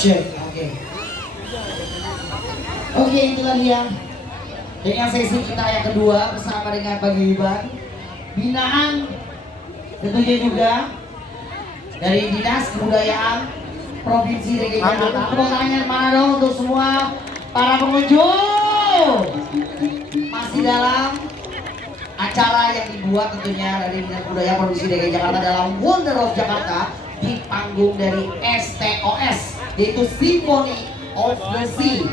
Cek, oke. Oke, itulah dia dengan sesi kita yang kedua bersama dengan paguyuban binaan tentunya juga dari Dinas Kebudayaan Provinsi DKI Jakarta. Tepuk tangan mana dong untuk semua para pengunjung. Masih dalam acara yang dibuat tentunya dari Dinas Kebudayaan Provinsi DKI Jakarta dalam Wonder of Jakarta di panggung dari STOS, yaitu Symphony of the Sea.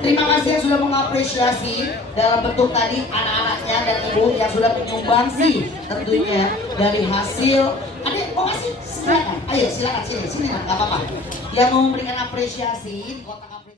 Terima kasih yang sudah mengapresiasi dalam bentuk tadi anak-anaknya dan ibu yang sudah menyumbangsi tentunya dari hasil. Adik mau kasih? Silakan, ayo silakan sini nggak apa-apa. Yang mau memberikan apresiasi di kotak apresiasi.